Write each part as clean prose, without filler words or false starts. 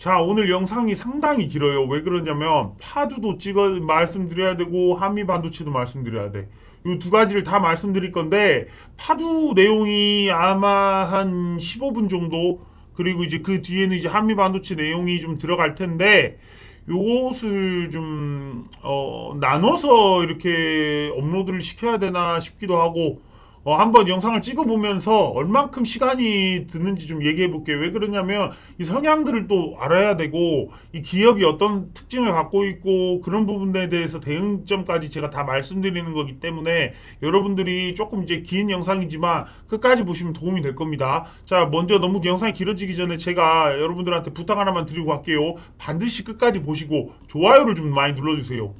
자, 오늘 영상이 상당히 길어요. 왜 그러냐면 파두도 말씀드려야 되고 한미 반도체도 말씀드려야 돼. 이 두 가지를 다 말씀드릴 건데 파두 내용이 아마 한 15분 정도, 그리고 이제 그 뒤에는 이제 한미 반도체 내용이 좀 들어갈 텐데 요것을 좀 나눠서 이렇게 업로드를 시켜야 되나 싶기도 하고, 한번 영상을 찍어보면서 얼만큼 시간이 드는지 좀 얘기해 볼게요. 왜 그러냐면 이 성향들을 또 알아야 되고, 이 기업이 어떤 특징을 갖고 있고 그런 부분에 대해서 대응점까지 제가 다 말씀드리는 거기 때문에 여러분들이 조금 이제 긴 영상이지만 끝까지 보시면 도움이 될 겁니다. 자, 먼저 너무 영상이 길어지기 전에 제가 여러분들한테 부탁 하나만 드리고 갈게요. 반드시 끝까지 보시고 좋아요를 좀 많이 눌러주세요.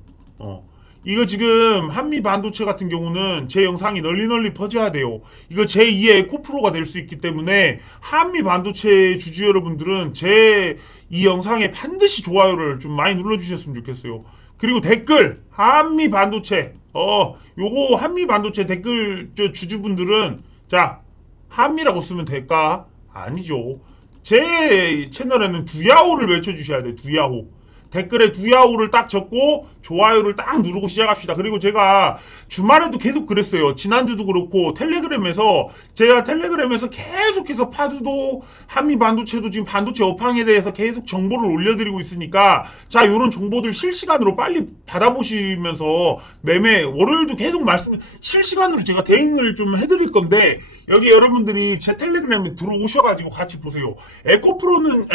이거 지금 한미 반도체 같은 경우는 제 영상이 널리 퍼져야 돼요. 이거 제2의 에코프로가 될 수 있기 때문에 한미 반도체 주주 여러분들은 제 이 영상에 반드시 좋아요를 좀 많이 눌러주셨으면 좋겠어요. 그리고 댓글 한미 반도체 요거 한미 반도체 댓글 주주분들은 자, 한미라고 쓰면 될까? 아니죠. 제 채널에는 두야호를 외쳐주셔야 돼요. 두야호. 댓글에 두야호를 딱 적고 좋아요를 딱 누르고 시작합시다. 그리고 제가 주말에도 계속 그랬어요. 지난주도 그렇고 제가 텔레그램에서 계속해서 파두도 한미 반도체도 지금 반도체 업황에 대해서 계속 정보를 올려드리고 있으니까 자, 요런 정보들 실시간으로 빨리 받아보시면서 매매 월요일도 계속 실시간으로 제가 대응을 좀 해드릴 건데, 여기 여러분들이 제 텔레그램에 들어오셔가지고 같이 보세요. 에코프로는,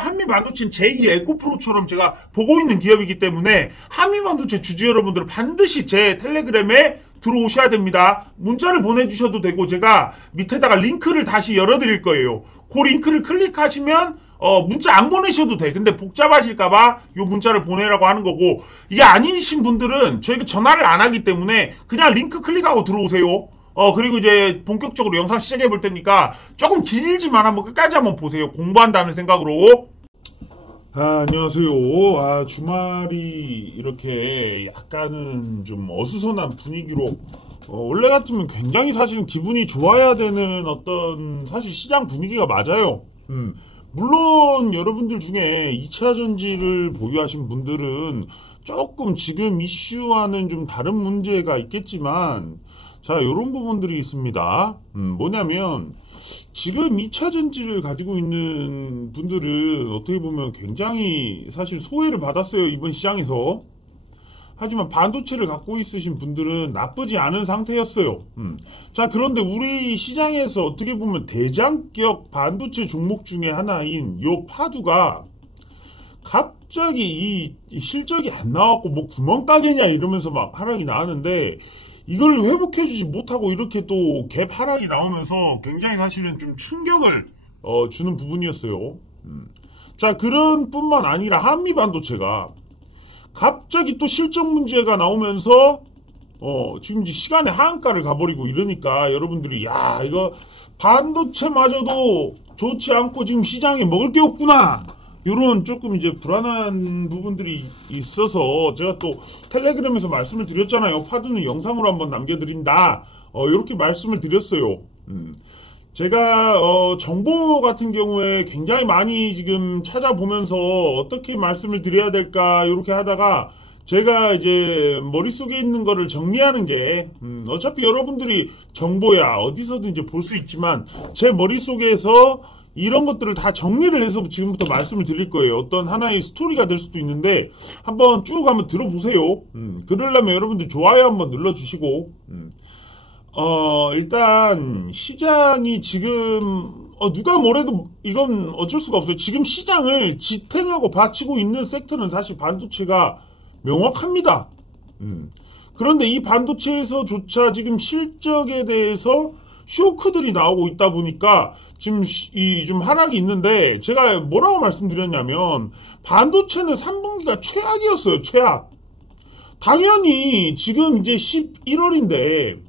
한미 반도체는 제2 에코프로처럼 제가 보고 있는 기업이기 때문에 한미 반도체 주주 여러분들은 반드시 제 텔레그램에 들어오셔야 됩니다. 문자를 보내주셔도 되고 제가 밑에다가 링크를 다시 열어드릴 거예요. 그 링크를 클릭하시면 문자 안 보내셔도 돼. 근데 복잡하실까봐 요 문자를 보내라고 하는 거고, 이게 아니신 분들은 저희가 전화를 안 하기 때문에 그냥 링크 클릭하고 들어오세요. 그리고 이제 본격적으로 영상 시작해 볼 테니까 조금 길지만 한번 끝까지 한번 보세요. 공부한다는 생각으로. 안녕하세요. 주말이 이렇게 약간은 좀 어수선한 분위기로, 원래 같으면 굉장히 사실은 기분이 좋아야 되는 어떤 사실 시장 분위기가 맞아요. 물론 여러분들 중에 2차 전지를 보유하신 분들은 조금 지금 이슈와는 좀 다른 문제가 있겠지만, 자, 요런 부분들이 있습니다. 뭐냐면, 지금 2차 전지를 가지고 있는 분들은 어떻게 보면 굉장히 사실 소외를 받았어요, 이번 시장에서. 하지만 반도체를 갖고 있으신 분들은 나쁘지 않은 상태였어요. 자, 그런데 우리 시장에서 어떻게 보면 대장격 반도체 종목 중에 하나인 요 파두가 갑자기 이 실적이 안 나왔고 뭐 구멍가게냐 이러면서 막 하락이 나왔는데, 이걸 회복해주지 못하고 이렇게 또 갭 하락이 나오면서 굉장히 사실은 좀 충격을 주는 부분이었어요. 자, 그런 뿐만 아니라 한미 반도체가 갑자기 또 실적 문제가 나오면서 지금 이제 시간에 하한가를 가버리고 이러니까 여러분들이 야, 이거 반도체마저도 좋지 않고 지금 시장에 먹을 게 없구나, 요런 조금 이제 불안한 부분들이 있어서 제가 또 텔레그램에서 말씀을 드렸잖아요. 파두는 영상으로 한번 남겨드린다. 이렇게 말씀을 드렸어요. 제가 정보 같은 경우에 굉장히 많이 지금 찾아보면서 어떻게 말씀을 드려야 될까 이렇게 하다가 제가 이제 머릿속에 있는 거를 정리하는 게, 어차피 여러분들이 정보야 어디서든 이제 볼 수 있지만 제 머릿속에서 이런 것들을 다 정리를 해서 지금부터 말씀을 드릴 거예요. 어떤 하나의 스토리가 될 수도 있는데 한번 쭉 한번 들어보세요. 그러려면 여러분들 좋아요 한번 눌러주시고, 일단 시장이 지금 누가 뭐래도 이건 어쩔 수가 없어요. 지금 시장을 지탱하고 받치고 있는 섹터는 사실 반도체가 명확합니다. 그런데 이 반도체에서조차 지금 실적에 대해서 쇼크들이 나오고 있다 보니까 지금 좀 하락이 있는데, 제가 뭐라고 말씀드렸냐면 반도체는 3분기가 최악이었어요. 최악. 당연히 지금 이제 11월인데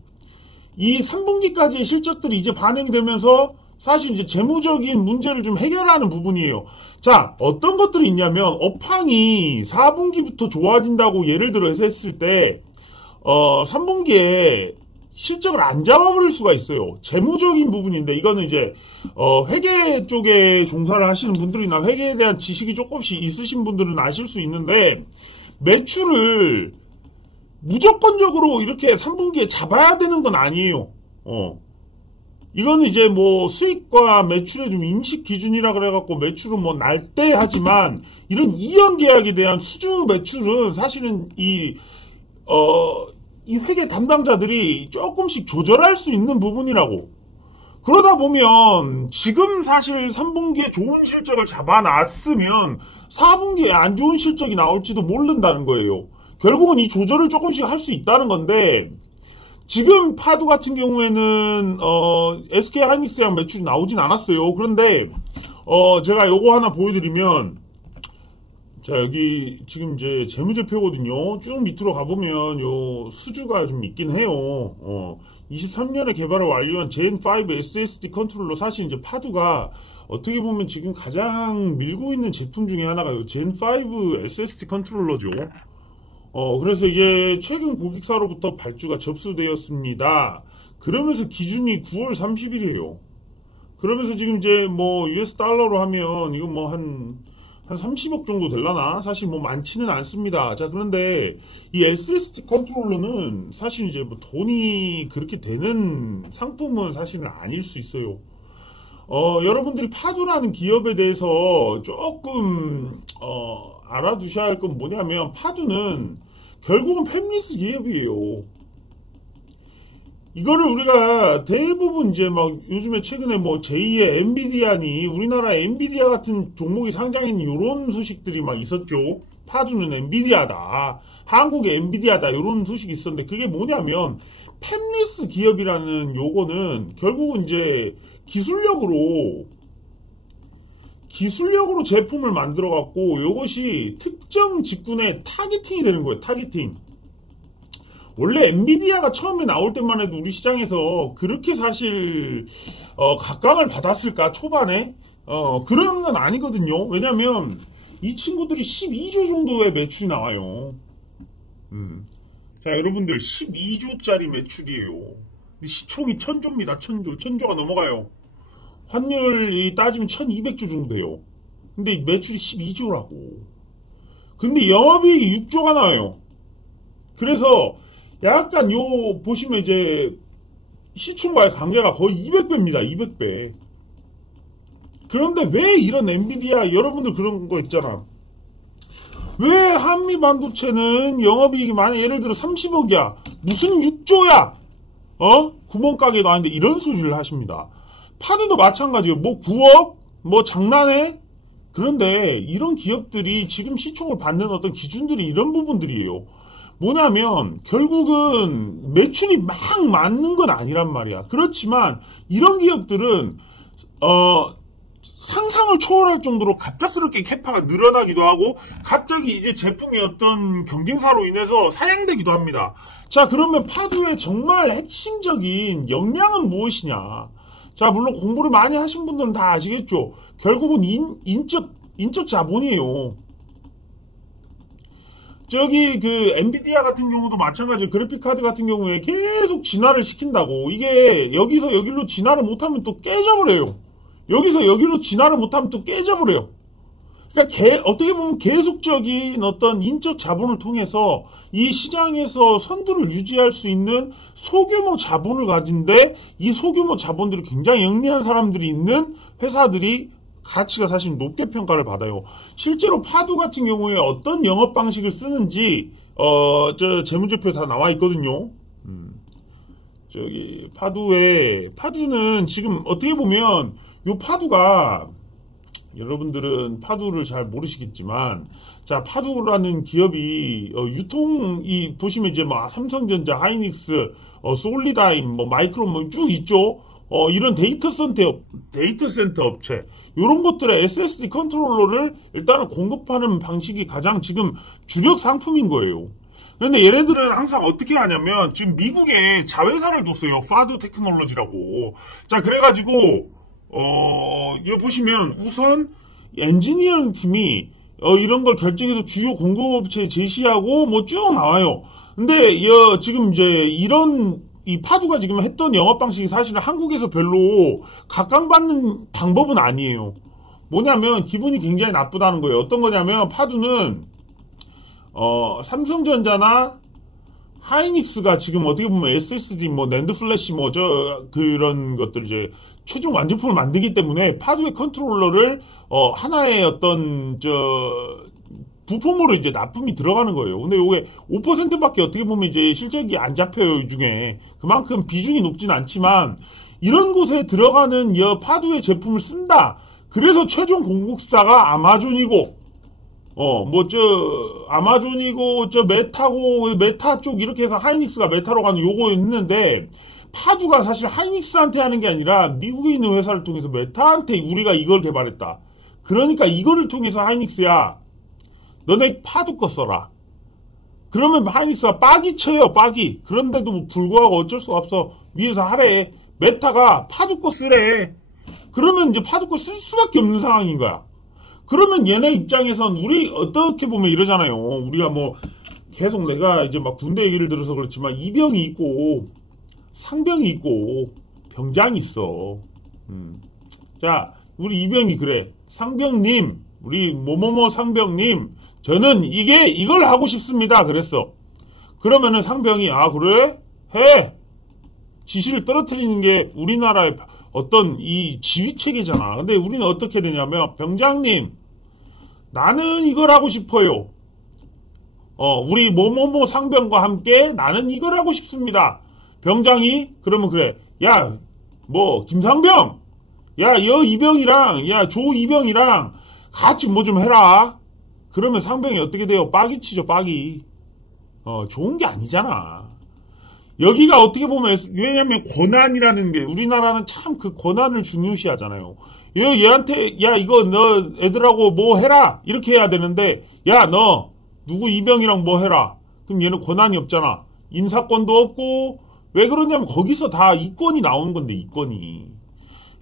이 3분기까지의 실적들이 이제 반영이 되면서 사실 이제 재무적인 문제를 좀 해결하는 부분이에요. 자, 어떤 것들이 있냐면 업황이 4분기부터 좋아진다고 예를 들어 했을 때 3분기에 실적을 안 잡아버릴 수가 있어요. 재무적인 부분인데 이거는 이제 회계 쪽에 종사를 하시는 분들이나 회계에 대한 지식이 조금씩 있으신 분들은 아실 수 있는데 매출을 무조건적으로 이렇게 3분기에 잡아야 되는 건 아니에요. 이거는 이제 뭐 수익과 매출의 좀 임식 기준이라 그래갖고 매출은 뭐 날 때 하지만 이런 이연 계약에 대한 수주 매출은 사실은 이 회계 담당자들이 조금씩 조절할 수 있는 부분이라고. 그러다 보면 지금 사실 3분기에 좋은 실적을 잡아놨으면 4분기에 안 좋은 실적이 나올지도 모른다는 거예요. 결국은 이 조절을 조금씩 할 수 있다는 건데 지금 파두 같은 경우에는 SK하이닉스랑 매출이 나오진 않았어요. 그런데 제가 요거 하나 보여드리면 자, 여기 지금 이제 재무제표거든요. 쭉 밑으로 가보면 요 수주가 좀 있긴 해요. 23년에 개발을 완료한 젠5 SSD 컨트롤러. 사실 이제 파두가 어떻게 보면 지금 가장 밀고 있는 제품 중에 하나가 요 젠5 SSD 컨트롤러죠. 그래서 이게 최근 고객사로부터 발주가 접수되었습니다. 그러면서 기준이 9월 30일이에요. 그러면서 지금 이제 뭐 US 달러로 하면 이거 뭐 한 30억 정도 될라나? 사실 뭐 많지는 않습니다. 자, 그런데 이 SSD 컨트롤러는 사실 이제 뭐 돈이 그렇게 되는 상품은 사실은 아닐 수 있어요. 여러분들이 파두라는 기업에 대해서 조금 알아두셔야 할 건 뭐냐면 파두는 결국은 팹리스 기업이에요. 이거를 우리가 대부분 이제 막 요즘에 최근에 뭐 제2의 엔비디아니 우리나라 엔비디아 같은 종목이 상장인 이런 소식들이 막 있었죠. 파두는 엔비디아다. 한국의 엔비디아다. 이런 소식이 있었는데 그게 뭐냐면 팹리스 기업이라는 요거는 결국은 이제 기술력으로 제품을 만들어 갖고 이것이 특정 직군에 타겟팅이 되는 거예요. 타겟팅. 원래 엔비디아가 처음에 나올 때만 해도 우리 시장에서 그렇게 사실 각광을 받았을까 초반에 그런 건 아니거든요. 왜냐면 이 친구들이 12조 정도의 매출이 나와요. 자, 여러분들 12조짜리 매출이에요. 시총이 1000조입니다. 1000조가 넘어가요. 환율이 따지면 1200조 정도 돼요. 근데 매출이 12조라고. 근데 영업이익이 6조가 나와요. 그래서 약간 요 보시면 이제 시총과의 관계가 거의 200배입니다. 200배. 그런데 왜 이런 엔비디아 여러분들 그런 거 있잖아. 왜 한미 반도체는 영업이익이 만약 예를 들어 30억이야. 무슨 6조야. 구멍가게도 아닌데 이런 소리를 하십니다. 파두도 마찬가지예요. 뭐 9억? 뭐 장난해? 그런데 이런 기업들이 지금 시총을 받는 어떤 기준들이 이런 부분들이에요. 뭐냐면 결국은 매출이 막 맞는 건 아니란 말이야. 그렇지만 이런 기업들은 상상을 초월할 정도로 갑작스럽게 캐파가 늘어나기도 하고 갑자기 이제 제품이 어떤 경쟁사로 인해서 사양되기도 합니다. 자, 그러면 파두의 정말 핵심적인 역량은 무엇이냐? 자, 물론 공부를 많이 하신 분들은 다 아시겠죠. 결국은 인적 자본이에요. 저기 그 엔비디아 같은 경우도 마찬가지로 그래픽카드 같은 경우에 계속 진화를 시킨다고. 이게 여기서 여기로 진화를 못하면 또 깨져버려요. 여기서 여기로 진화를 못하면 또 깨져버려요. 그러니까 어떻게 보면 계속적인 어떤 인적 자본을 통해서 이 시장에서 선두를 유지할 수 있는 소규모 자본을 가진데 이 소규모 자본들이 굉장히 영리한 사람들이 있는 회사들이 가치가 사실 높게 평가를 받아요. 실제로 파두 같은 경우에 어떤 영업 방식을 쓰는지 저 재무제표에 다 나와 있거든요. 저기 파두는 지금 어떻게 보면 요 파두가 여러분들은 파두를 잘 모르시겠지만 자, 파두라는 기업이 유통이 보시면 이제 뭐 삼성전자, 하이닉스, 솔리다임, 뭐 마이크론 뭐 쭉 있죠. 이런 데이터 센터 업체 이런 것들의 SSD 컨트롤러를 일단은 공급하는 방식이 가장 지금 주력 상품인 거예요. 그런데 얘네들은 항상 어떻게 하냐면 지금 미국에 자회사를 뒀어요. 파두 테크놀로지라고. 자, 그래가지고 여기 보시면 우선 엔지니어링 팀이 이런 걸 결정해서 주요 공급업체에 제시하고 뭐 쭉 나와요. 근데 지금 이제 이런 이 파두가 지금 했던 영업 방식이 사실은 한국에서 별로 각광받는 방법은 아니에요. 뭐냐면 기분이 굉장히 나쁘다는 거예요. 어떤 거냐면 파두는 삼성전자나 하이닉스가 지금 어떻게 보면 SSD 뭐 낸드 플래시 뭐 그런 것들 이제 최종 완제품을 만들기 때문에 파두의 컨트롤러를 하나의 어떤 부품으로 이제 납품이 들어가는 거예요. 근데 요게 5%밖에 어떻게 보면 이제 실적이 안 잡혀요, 이 중에. 그만큼 비중이 높진 않지만, 이런 곳에 들어가는 파두의 제품을 쓴다. 그래서 최종 공급사가 아마존이고, 아마존이고, 메타고, 메타 쪽 이렇게 해서 하이닉스가 메타로 가는 요거 했는데, 파두가 사실 하이닉스한테 하는 게 아니라 미국에 있는 회사를 통해서 메타한테 우리가 이걸 개발했다. 그러니까 이거를 통해서 하이닉스야, 너네 파두 거 써라. 그러면 하이닉스가 빡이 쳐요, 빡이. 그런데도 불구하고 어쩔 수가 없어. 위에서 하래. 메타가 파두 거 쓰래. 그러면 이제 파두 거 쓸 수밖에 없는 상황인 거야. 그러면 얘네 입장에선 우리 어떻게 보면 이러잖아요. 우리가 뭐 계속 내가 이제 막 군대 얘기를 들어서 그렇지만 이병이 있고 상병이 있고 병장이 있어. 자, 우리 이병이 그래. 상병님, 우리 뭐뭐뭐 상병님, 저는 이걸 하고 싶습니다. 그랬어. 그러면은 상병이, 아, 그래? 해! 지시를 떨어뜨리는 게 우리나라의 어떤 이 지휘체계잖아. 근데 우리는 어떻게 되냐면, 병장님, 나는 이걸 하고 싶어요. 우리 뭐뭐뭐 상병과 함께 나는 이걸 하고 싶습니다. 병장이, 그러면 그래. 야, 뭐, 김상병! 야, 이병이랑, 야, 이병이랑 같이 뭐 좀 해라. 그러면 상병이 어떻게 돼요? 빡이 치죠, 빡이. 좋은 게 아니잖아. 여기가 어떻게 보면, 왜냐면 권한이라는 게, 우리나라는 참 그 권한을 중요시하잖아요. 얘한테, 야, 이거 너 애들하고 뭐 해라. 이렇게 해야 되는데, 야, 너, 누구 이병이랑 뭐 해라. 그럼 얘는 권한이 없잖아. 인사권도 없고, 왜 그러냐면 거기서 다 이권이 나오는 건데, 이권이.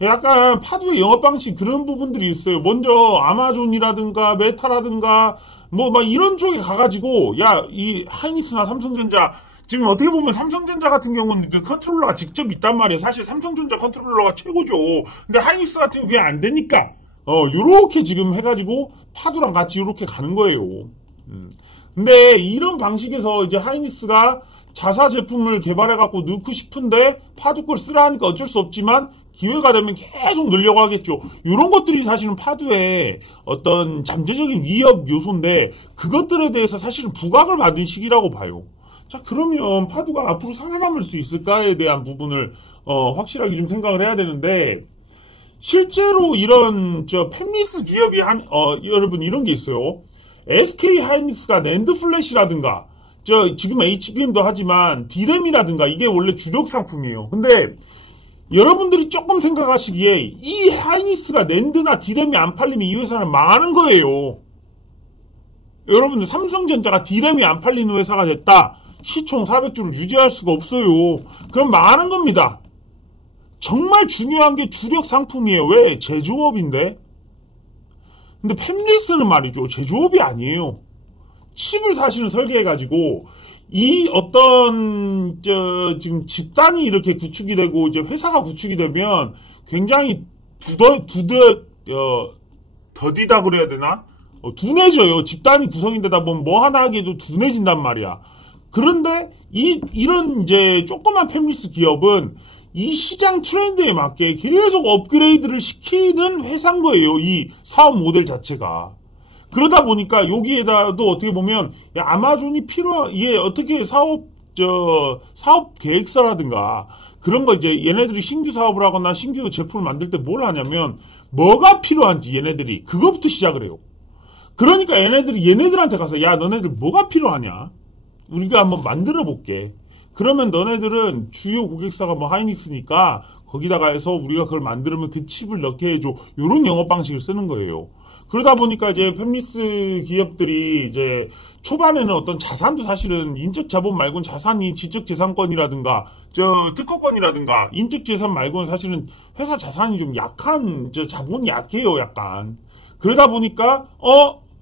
약간 파두의 영업 방식 그런 부분들이 있어요. 먼저 아마존이라든가 메타라든가 뭐 막 이런 쪽에 가가지고 야, 이 하이닉스나 삼성전자 지금 어떻게 보면 삼성전자 같은 경우는 그 컨트롤러가 직접 있단 말이에요. 사실 삼성전자 컨트롤러가 최고죠. 근데 하이닉스 같은 경우 그게 안 되니까 요렇게 지금 해가지고 파두랑 같이 요렇게 가는 거예요. 근데 이런 방식에서 이제 하이닉스가 자사 제품을 개발해갖고 넣고 싶은데 파두 걸 쓰라 하니까 어쩔 수 없지만 기회가 되면 계속 늘려고 하겠죠. 이런 것들이 사실은 파두의 어떤 잠재적인 위협 요소인데 그것들에 대해서 사실은 부각을 받은 시기라고 봐요. 자, 그러면 파두가 앞으로 살아남을 수 있을까에 대한 부분을 확실하게 좀 생각을 해야 되는데 실제로 이런 팹리스 기업이 여러분 이런 게 있어요. SK 하이닉스가 낸드 플래시라든가 지금 HBM도 하지만 D램이라든가 이게 원래 주력 상품이에요. 근데 여러분들이 조금 생각하시기에 이 하이닉스가 낸드나 D램이 안 팔리면 이 회사는 망하는 거예요. 여러분들 삼성전자가 D램이 안 팔리는 회사가 됐다. 시총 400주를 유지할 수가 없어요. 그럼 망하는 겁니다. 정말 중요한 게 주력 상품이에요. 왜? 제조업인데. 근데 팹리스는 말이죠. 제조업이 아니에요. 칩을 사실은 설계해가지고 이 어떤 지금 집단이 이렇게 구축이 되고 이제 회사가 구축이 되면 굉장히 더디다 그래야 되나? 둔해져요. 집단이 구성이 되다 보면 뭐 하나 하기에도 둔해진단 말이야. 그런데 이런 이제 조그만 팹리스 기업은 이 시장 트렌드에 맞게 계속 업그레이드를 시키는 회사인 거예요. 이 사업 모델 자체가. 그러다 보니까 여기에다도 어떻게 보면 아마존이 이게 어떻게 사업 계획서라든가 그런 거 이제 얘네들이 신규 사업을 하거나 신규 제품을 만들 때 뭘 하냐면 뭐가 필요한지 얘네들이 그거부터 시작을 해요. 그러니까 얘네들한테 가서 야, 너네들 뭐가 필요하냐? 우리가 한번 만들어 볼게. 그러면 너네들은 주요 고객사가 뭐 하이닉스니까 거기다가 해서 우리가 그걸 만들면 그 칩을 넣게 해줘. 요런 영업 방식을 쓰는 거예요. 그러다 보니까 이제 팹리스 기업들이 이제 초반에는 어떤 자산도 사실은 인적 자본 말고는 자산이 지적 재산권이라든가 특허권이라든가 인적 재산 말고는 사실은 회사 자산이 좀 약한 자본이 약해요. 약간. 그러다 보니까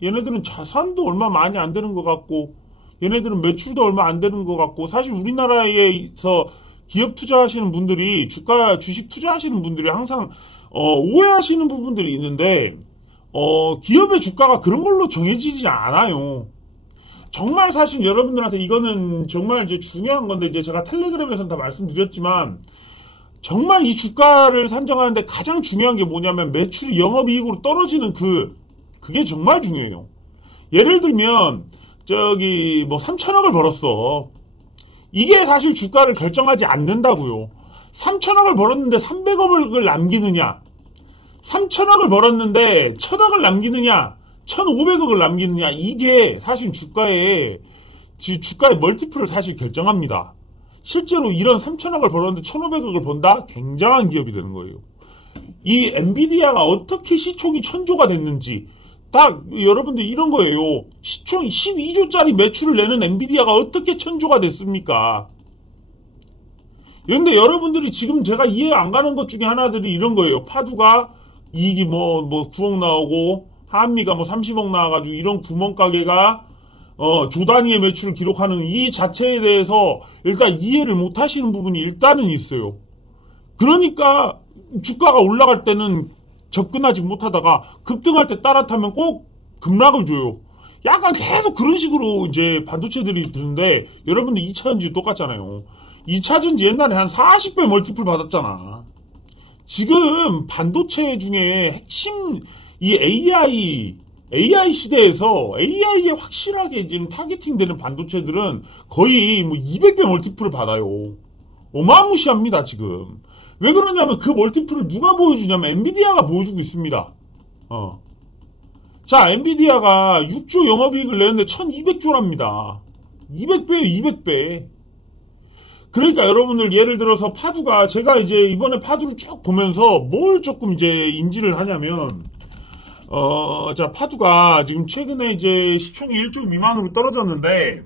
얘네들은 자산도 얼마 많이 안 되는 것 같고 얘네들은 매출도 얼마 안 되는 것 같고 사실 우리나라에서 기업 투자하시는 분들이, 주식 투자하시는 분들이 항상, 오해하시는 부분들이 있는데, 기업의 주가가 그런 걸로 정해지지 않아요. 정말 사실 여러분들한테 이거는 정말 이제 중요한 건데, 이제 제가 텔레그램에서는 다 말씀드렸지만, 정말 이 주가를 산정하는데 가장 중요한 게 뭐냐면 매출이 영업이익으로 떨어지는 그게 정말 중요해요. 예를 들면, 뭐 3천억을 벌었어. 이게 사실 주가를 결정하지 않는다고요. 3천억을 벌었는데 300억을 남기느냐, 3천억을 벌었는데 1,000억을 남기느냐, 1,500억을 남기느냐, 이게 사실 주가의 멀티플을 사실 결정합니다. 실제로 이런 3천억을 벌었는데 1,500억을 번다? 굉장한 기업이 되는 거예요. 이 엔비디아가 어떻게 시총이 1,000조가 됐는지, 딱 여러분들 이런 거예요. 시총이 12조짜리 매출을 내는 엔비디아가 어떻게 1,000조가 됐습니까? 그런데 여러분들이 지금 제가 이해 안 가는 것 중에 하나들이 이런 거예요. 파두가 이익이 뭐 9억 나오고, 한미가 뭐 30억 나와가지고 이런 구멍가게가 조 단위의 매출을 기록하는 이 자체에 대해서 일단 이해를 못 하시는 부분이 일단은 있어요. 그러니까 주가가 올라갈 때는 접근하지 못하다가 급등할 때 따라타면 꼭 급락을 줘요. 약간 계속 그런 식으로 이제 반도체들이 드는데, 여러분들 2차전지 똑같잖아요. 2차전지 옛날에 한 40배 멀티플 받았잖아. 지금 반도체 중에 핵심 이 AI 시대에서 AI에 확실하게 지금 타겟팅 되는 반도체들은 거의 뭐 200배 멀티플을 받아요. 어마무시합니다, 지금. 왜 그러냐면 그 멀티플을 누가 보여주냐면 엔비디아가 보여주고 있습니다. 자, 엔비디아가 6조 영업이익을 내는데 1200조랍니다. 200배예요, 200배. 그러니까 여러분들 예를 들어서 파두가, 제가 이제 이번에 파두를 쭉 보면서 뭘 조금 이제 인지를 하냐면, 자, 파두가 지금 최근에 이제 시총이 1조 미만으로 떨어졌는데,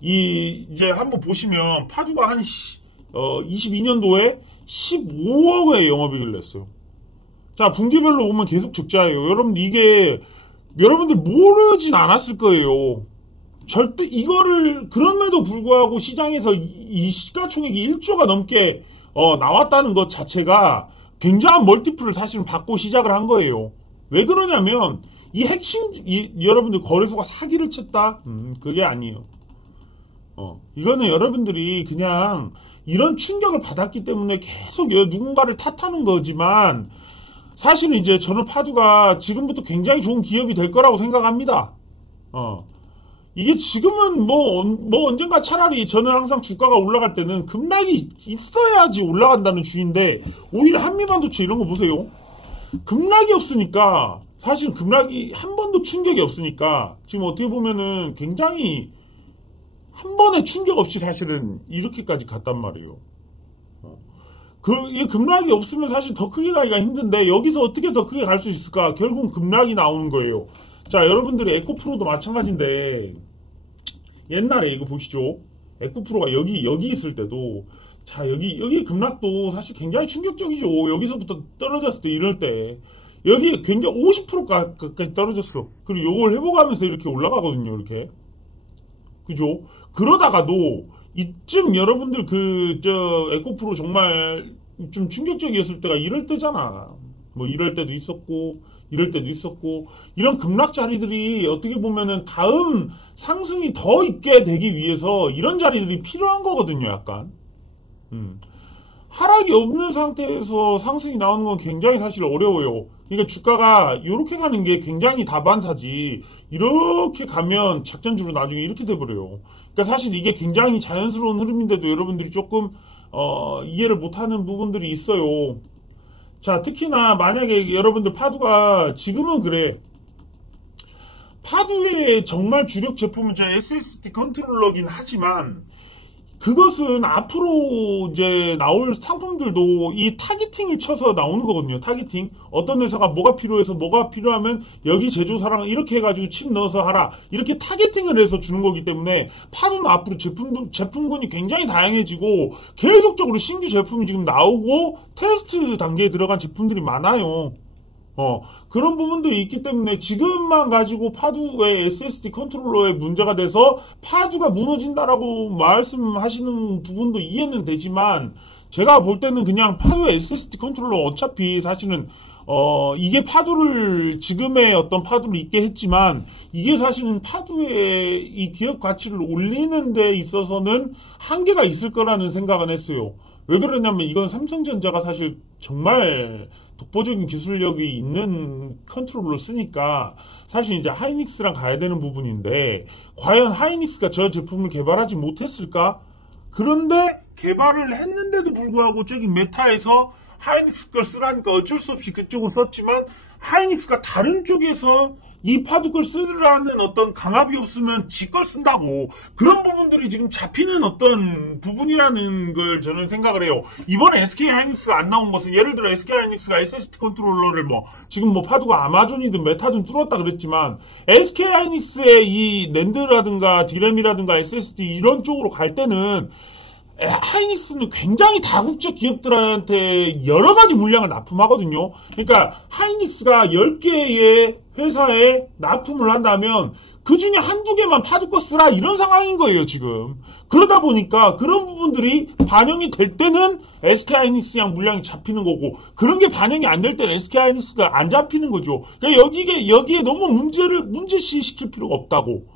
이제 한번 보시면 파두가 한 22년도에 15억의 영업이익을 냈어요. 자, 분기별로 보면 계속 적자예요. 여러분, 이게 여러분들 모르진 않았을 거예요. 절대 이거를, 그럼에도 불구하고 시장에서 이 시가총액이 1조가 넘게 나왔다는 것 자체가 굉장한 멀티플을 사실은 받고 시작을 한 거예요. 왜 그러냐면 이 핵심, 여러분들 거래소가 사기를 쳤다? 그게 아니에요. 이거는 여러분들이 그냥 이런 충격을 받았기 때문에 계속 누군가를 탓하는 거지만, 사실은 이제 저는 파두가 지금부터 굉장히 좋은 기업이 될 거라고 생각합니다. 이게 지금은 뭐 언젠가 차라리, 저는 항상 주가가 올라갈 때는 급락이 있어야지 올라간다는 주의인데, 오히려 한미반도체 이런 거 보세요. 급락이 없으니까, 사실 급락이 한 번도 충격이 없으니까, 지금 어떻게 보면은 굉장히 한 번의 충격 없이 사실은 이렇게까지 갔단 말이에요. 이 급락이 없으면 사실 더 크게 가기가 힘든데, 여기서 어떻게 더 크게 갈 수 있을까? 결국은 급락이 나오는 거예요. 자, 여러분들이 에코프로도 마찬가지인데, 옛날에 이거 보시죠. 에코프로가 여기 있을 때도, 자, 여기 급락도 사실 굉장히 충격적이죠. 여기서부터 떨어졌을 때, 이럴 때. 여기 굉장히 50%까지 떨어졌어. 그리고 요걸 회복하면서 이렇게 올라가거든요, 이렇게. 그죠? 그러다가도, 이쯤 여러분들 에코프로 정말 좀 충격적이었을 때가 이럴 때잖아. 뭐 이럴 때도 있었고, 이럴 때도 있었고, 이런 급락 자리들이 어떻게 보면은 다음 상승이 더 있게 되기 위해서 이런 자리들이 필요한 거거든요, 약간. 하락이 없는 상태에서 상승이 나오는 건 굉장히 사실 어려워요. 그러니까 주가가 이렇게 가는 게 굉장히 다반사지, 이렇게 가면 작전주로 나중에 이렇게 돼버려요. 그러니까 사실 이게 굉장히 자연스러운 흐름인데도 여러분들이 조금 이해를 못하는 부분들이 있어요. 자, 특히나 만약에 여러분들 파두가 지금은 그래. 파두의 정말 주력 제품은 이제 SSD 컨트롤러긴 하지만, 그것은 앞으로 이제 나올 상품들도 이 타겟팅을 쳐서 나오는 거거든요. 타겟팅. 어떤 회사가 뭐가 필요해서 뭐가 필요하면 여기 제조사랑 이렇게 해가지고 칩 넣어서 하라. 이렇게 타겟팅을 해서 주는 거기 때문에 파두는 앞으로 제품군이 굉장히 다양해지고 계속적으로 신규 제품이 지금 나오고 테스트 단계에 들어간 제품들이 많아요. 그런 부분들이 있기 때문에 지금만 가지고 파두의 SSD 컨트롤러에 문제가 돼서 파두가 무너진다라고 말씀하시는 부분도 이해는 되지만 제가 볼 때는 그냥 파두의 SSD 컨트롤러 어차피 사실은 이게 파두를 지금의 어떤 파두를 있게 했지만 이게 사실은 파두의 이 기업 가치를 올리는 데 있어서는 한계가 있을 거라는 생각은 했어요. 왜 그러냐면 이건 삼성전자가 사실 정말 독보적인 기술력이 있는 컨트롤러를 쓰니까 사실 이제 하이닉스랑 가야 되는 부분인데 과연 하이닉스가 저 제품을 개발하지 못했을까? 그런데 개발을 했는데도 불구하고 저기 메타에서 하이닉스 걸 쓰라니까 어쩔 수 없이 그쪽은 썼지만 하이닉스가 다른 쪽에서 이 파두 걸 쓰라는 어떤 강압이 없으면 지 걸 쓴다고 그런 부분들이 지금 잡히는 어떤 부분이라는 걸 저는 생각을 해요. 이번에 SK 하이닉스가 안 나온 것은 예를 들어 SK 하이닉스가 SSD 컨트롤러를 지금 파두가 아마존이든 메타든 뚫었다 그랬지만 SK 하이닉스의 이 낸드라든가 디램이라든가 SSD 이런 쪽으로 갈 때는 하이닉스는 굉장히 다국적 기업들한테 여러 가지 물량을 납품하거든요. 그러니까 하이닉스가 10개의 회사에 납품을 한다면 그 중에 한두 개만 파두 거 쓰라 이런 상황인 거예요, 지금. 그러다 보니까 그런 부분들이 반영이 될 때는 SK 하이닉스랑 물량이 잡히는 거고 그런 게 반영이 안 될 때는 SK 하이닉스가 안 잡히는 거죠. 그러니까 여기에 너무 문제시 시킬 필요가 없다고.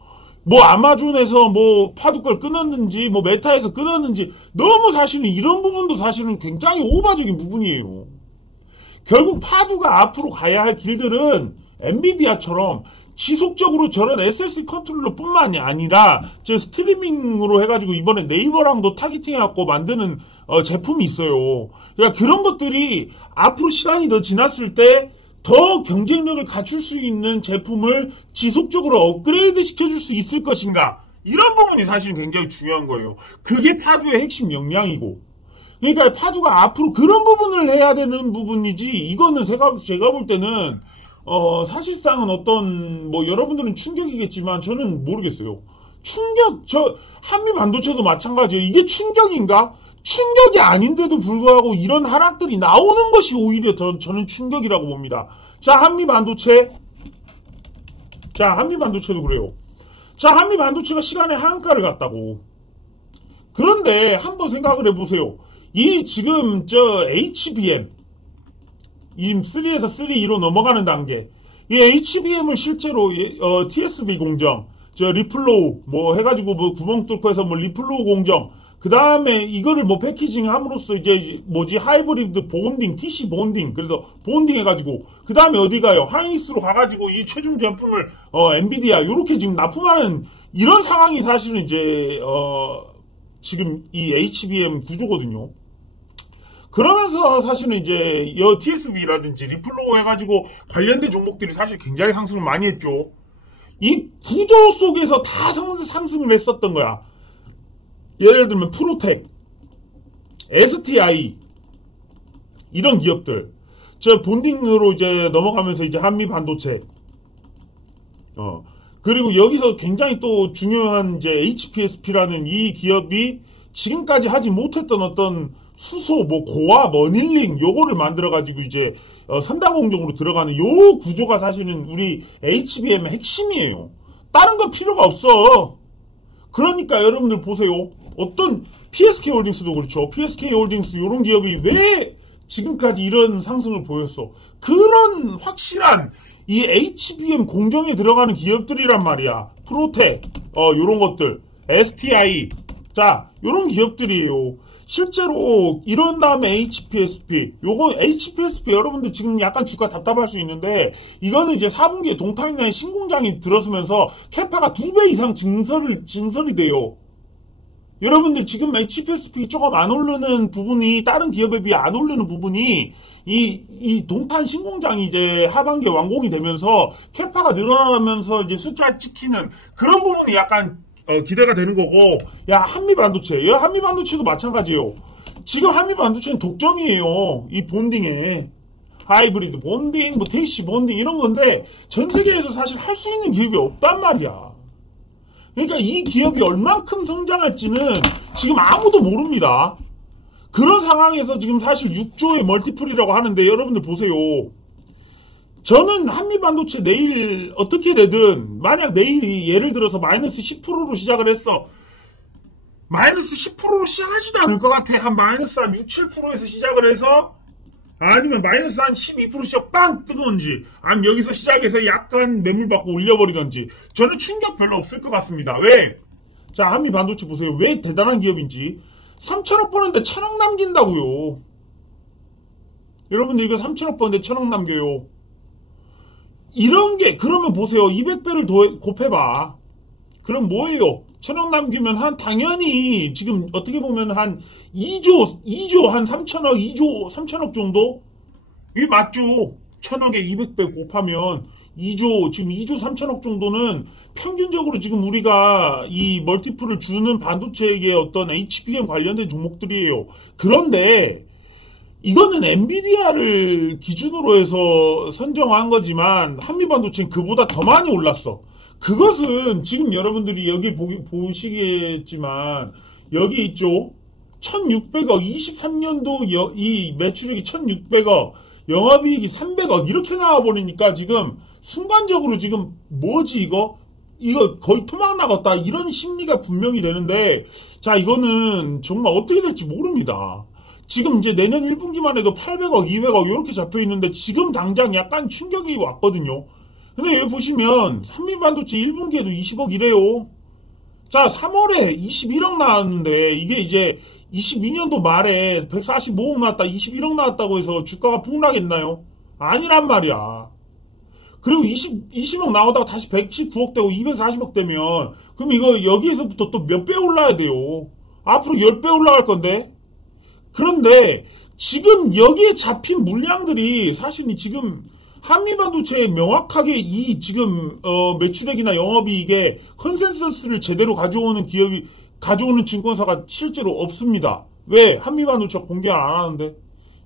아마존에서 파두 걸 끊었는지, 메타에서 끊었는지, 너무 사실은 이런 부분도 사실은 굉장히 오버적인 부분이에요. 결국 파두가 앞으로 가야 할 길들은 엔비디아처럼 지속적으로 저런 SSD 컨트롤러 뿐만이 아니라, 스트리밍으로 해가지고 이번에 네이버랑도 타겟팅해갖고 만드는, 제품이 있어요. 그러니까 그런 것들이 앞으로 시간이 더 지났을 때, 더 경쟁력을 갖출 수 있는 제품을 지속적으로 업그레이드 시켜줄 수 있을 것인가 이런 부분이 사실 굉장히 중요한 거예요. 그게 파두의 핵심 역량이고 그러니까 파두가 앞으로 그런 부분을 해야 되는 부분이지 이거는 제가 볼 때는 사실상은 어떤 여러분들은 충격이겠지만 저는 모르겠어요. 한미 반도체도 마찬가지예요. 이게 충격인가? 충격이 아닌데도 불구하고 이런 하락들이 나오는 것이 오히려 저는 충격이라고 봅니다. 한미 반도체도 그래요. 한미 반도체가 시간의 하한가를 갔다고. 그런데 한번 생각을 해보세요. 이 지금 HBM 3에서 3로 넘어가는 단계 이 HBM을 실제로 TSV 공정 리플로우 해가지고 구멍 뚫고 해서 리플로우 공정 그 다음에 이거를 패키징 함으로써 이제 하이브리드 본딩, TC 본딩, 그래서 본딩 해가지고, 그 다음에 어디 가요? 하이닉스로 가가지고 이 최종 제품을, 엔비디아, 요렇게 지금 납품하는 이런 상황이 사실은 이제, 지금 이 HBM 구조거든요. 그러면서 사실은 이제, TSV라든지 리플로우 해가지고 관련된 종목들이 사실 굉장히 상승을 많이 했죠. 이 구조 속에서 다 상승을 했었던 거야. 예를 들면 프로텍, STI 이런 기업들 본딩으로 이제 넘어가면서 이제 한미 반도체 그리고 여기서 굉장히 또 중요한 이제 HPSP라는 이 기업이 지금까지 하지 못했던 어떤 수소 고아 머닐링 요거를 만들어 가지고 이제 선단 공정으로 들어가는 요 구조가 사실은 우리 HBM의 핵심이에요. 다른 거 필요가 없어. 그러니까 여러분들 보세요. 어떤 PSK 홀딩스도 그렇죠. PSK 홀딩스 이런 기업이 왜 지금까지 이런 상승을 보였어? 그런 확실한 이 HBM 공정에 들어가는 기업들이란 말이야. 프로텍, 요런 것들, STI, 요런 기업들이에요. 실제로 이런 다음에 HPSP, 요거 HPSP 여러분들 지금 약간 주가 답답할 수 있는데 이거는 이제 4분기에 동탄이나 신공장이 들어서면서 캐파가 2배 이상 증설이 돼요. 여러분들 지금 HPSP 조금 안 오르는 부분이 다른 기업에 비해 안 오르는 부분이 이 동탄 신공장이 이제 하반기에 완공이 되면서 캐파가 늘어나면서 이제 숫자 찍히는 그런 부분이 약간 기대가 되는 거고 한미 반도체도 마찬가지예요. 지금 한미 반도체는 독점이에요. 이 본딩에 하이브리드 본딩, TC 본딩 이런 건데 전 세계에서 사실 할 수 있는 기업이 없단 말이야. 그러니까 이 기업이 얼만큼 성장할지는 지금 아무도 모릅니다. 그런 상황에서 지금 사실 6조의 멀티플이라고 하는데 여러분들 보세요. 저는 한미 반도체 내일 어떻게 되든 만약 내일이 예를 들어서 마이너스 10%로 시작을 했어. 마이너스 10%로 시작하지도 않을 것 같아. 한 마이너스 한 6, 7%에서 시작을 해서 아니면 마이너스 한 12% 시작 빵 뜨거운지 아니면 여기서 시작해서 약간 매물 받고 올려버리던지 저는 충격 별로 없을 것 같습니다. 왜? 자, 한미 반도체 보세요. 왜 대단한 기업인지. 3천억 버는데 1,000억 남긴다고요. 여러분들 이거 3천억 버는데 1,000억 남겨요. 이런 게 그러면 보세요. 200배를 곱해봐. 그럼 뭐예요? 1,000억 남기면 당연히 지금 어떻게 보면 한 2조 한 3천억 2조 3천억 정도? 이게 맞죠? 1,000억에 200배 곱하면 2조 지금 2조 3천억 정도는 평균적으로 지금 우리가 이 멀티플을 주는 반도체의 어떤 HBM 관련된 종목들이에요. 그런데 이거는 엔비디아를 기준으로 해서 선정한 거지만 한미반도체는 그보다 더 많이 올랐어. 그것은 지금 여러분들이 여기 보시겠지만 여기 있죠. 1600억 23년도 이 매출액이 1600억 영업이익이 300억 이렇게 나와버리니까 지금 순간적으로 지금 뭐지 이거 거의 토막 나갔다 이런 심리가 분명히 되는데 자 이거는 정말 어떻게 될지 모릅니다. 지금 이제 내년 1분기만 해도 800억 200억 이렇게 잡혀있는데 지금 당장 약간 충격이 왔거든요. 근데 여기 보시면 한미반도체 1분기에도 20억이래요. 자 3월에 21억 나왔는데 이게 이제 22년도 말에 145억 나왔다 21억 나왔다고 해서 주가가 폭락했나요? 아니란 말이야. 그리고 20억 나오다가 다시 119억 되고 240억 되면 그럼 이거 여기에서부터 또 몇 배 올라야 돼요. 앞으로 10배 올라갈 건데. 그런데 지금 여기에 잡힌 물량들이 사실 지금 한미반도체에 명확하게 이 지금 매출액이나 영업이익에 컨센서스를 제대로 가져오는 기업이 가져오는 증권사가 실제로 없습니다. 왜? 한미반도체가 공개를 안 하는데.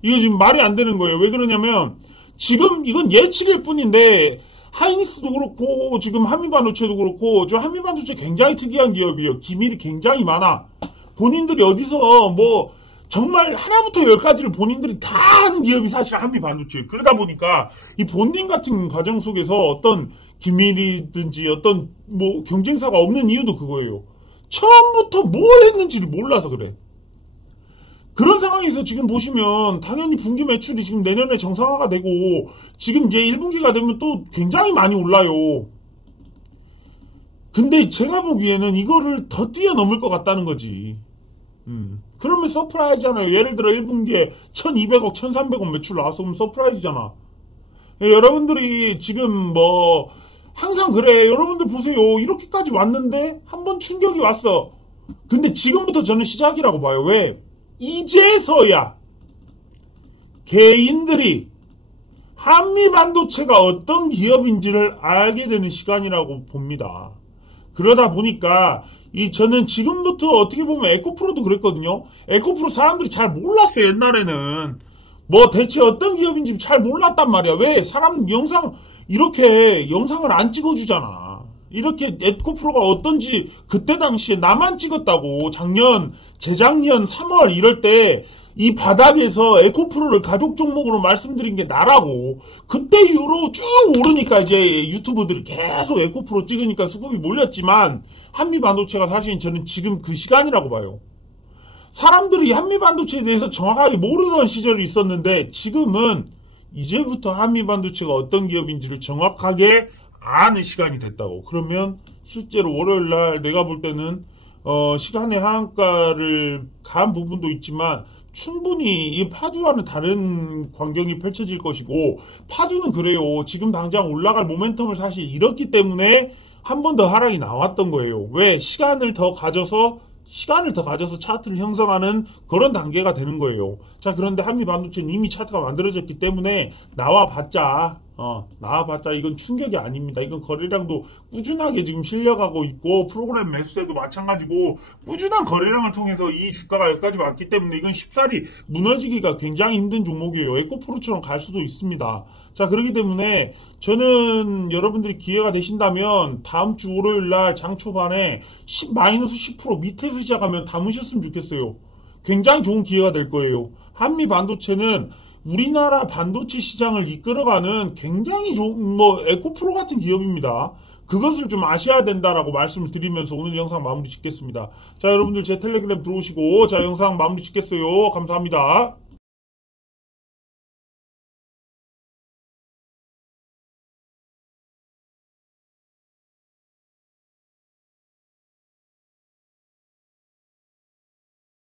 이거 지금 말이 안 되는 거예요. 왜 그러냐면 지금 이건 예측일 뿐인데 하이닉스도 그렇고 지금 한미반도체도 그렇고 저 한미반도체 굉장히 특이한 기업이에요. 기밀이 굉장히 많아. 본인들이 어디서 뭐 정말 하나부터 열까지를 본인들이 다 하는 기업이 사실 한미반도체예요. 그러다 보니까 이 본딩 같은 과정 속에서 어떤 기밀이든지 어떤 뭐 경쟁사가 없는 이유도 그거예요. 처음부터 뭘 했는지를 몰라서 그래. 그런 상황에서 지금 보시면 당연히 분기 매출이 지금 내년에 정상화가 되고 지금 이제 1분기가 되면 또 굉장히 많이 올라요. 근데 제가 보기에는 이거를 더 뛰어넘을 것 같다는 거지. 그러면 서프라이즈잖아요. 예를 들어 1분기에 1200억, 1300억 매출 나왔으면 서프라이즈잖아. 여러분들이 지금 뭐 항상 그래. 여러분들 보세요. 이렇게까지 왔는데 한번 충격이 왔어. 근데 지금부터 저는 시작이라고 봐요. 왜? 이제서야 개인들이 한미반도체가 어떤 기업인지를 알게 되는 시간이라고 봅니다. 그러다 보니까 저는 지금부터 어떻게 보면 에코프로도 그랬거든요. 에코프로 사람들이 잘 몰랐어요. 옛날에는 뭐 대체 어떤 기업인지 잘 몰랐단 말이야. 왜? 사람 이렇게 영상을 안 찍어주잖아. 이렇게 에코프로가 어떤지 그때 당시에 나만 찍었다고. 재작년 3월 이럴 때 이 바닥에서 에코프로를 가족 종목으로 말씀드린 게 나라고. 그때 이후로 쭉 오르니까 이제 유튜브들이 계속 에코프로 찍으니까 수급이 몰렸지만 한미반도체가 사실 저는 지금 그 시간이라고 봐요. 사람들이 한미반도체에 대해서 정확하게 모르던 시절이 있었는데 지금은 이제부터 한미반도체가 어떤 기업인지를 정확하게 아는 시간이 됐다고. 그러면 실제로 월요일날 내가 볼 때는 시간의 하한가를 간 부분도 있지만 충분히 이 파주와는 다른 광경이 펼쳐질 것이고 파주는 그래요. 지금 당장 올라갈 모멘텀을 사실 잃었기 때문에 한 번 더 하락이 나왔던 거예요. 왜? 시간을 더 가져서 차트를 형성하는 그런 단계가 되는 거예요. 자, 그런데 한미반도체는 이미 차트가 만들어졌기 때문에 나와봤자 이건 충격이 아닙니다. 이건 거래량도 꾸준하게 지금 실려가고 있고 프로그램 매수세도 마찬가지고 꾸준한 거래량을 통해서 이 주가가 여기까지 왔기 때문에 이건 쉽사리 무너지기가 굉장히 힘든 종목이에요. 에코프로처럼 갈 수도 있습니다. 자, 그렇기 때문에 저는 여러분들이 기회가 되신다면 다음 주 월요일날 장 초반에 마이너스 10% 밑에서 시작하면 담으셨으면 좋겠어요. 굉장히 좋은 기회가 될 거예요. 한미 반도체는 우리나라 반도체 시장을 이끌어가는 굉장히 좋은 에코프로 같은 기업입니다. 그것을 좀 아셔야 된다라고 말씀을 드리면서 오늘 영상 마무리 짓겠습니다. 자, 여러분들 제 텔레그램 들어오시고 자, 영상 마무리 짓겠어요. 감사합니다.